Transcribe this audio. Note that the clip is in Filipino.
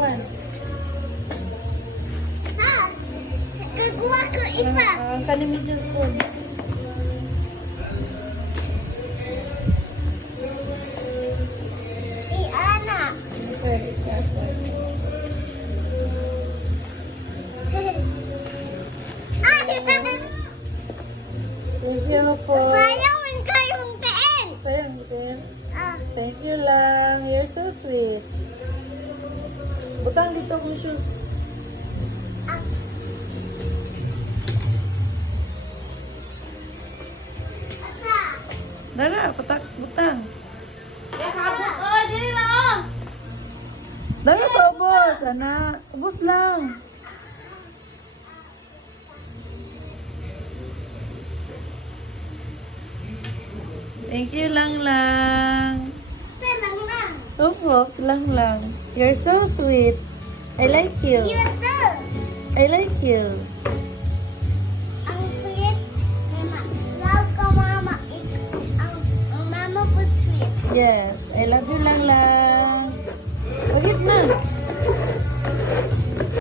one. Kukuha ko isa. Kani medium spoon. Ana. Okay, isa po. Thank you po. Sayawin kayong tiin. Sayang, Tin. Ah, Thank you lang. You're so sweet. Butang dito kong shoes. ah. Asa? Dara, butang. Asa? Oy, dili na oh. Dara sa ubos, anak. Ubos lang. Thank you lang lang. Salang lang. Opo, lang lang. You're so sweet. I like you. You too. I like you. Ang sweet. Mama. Love ko, mama. Ang mama po sweet. Yes, I love you lang lang. Bakit na?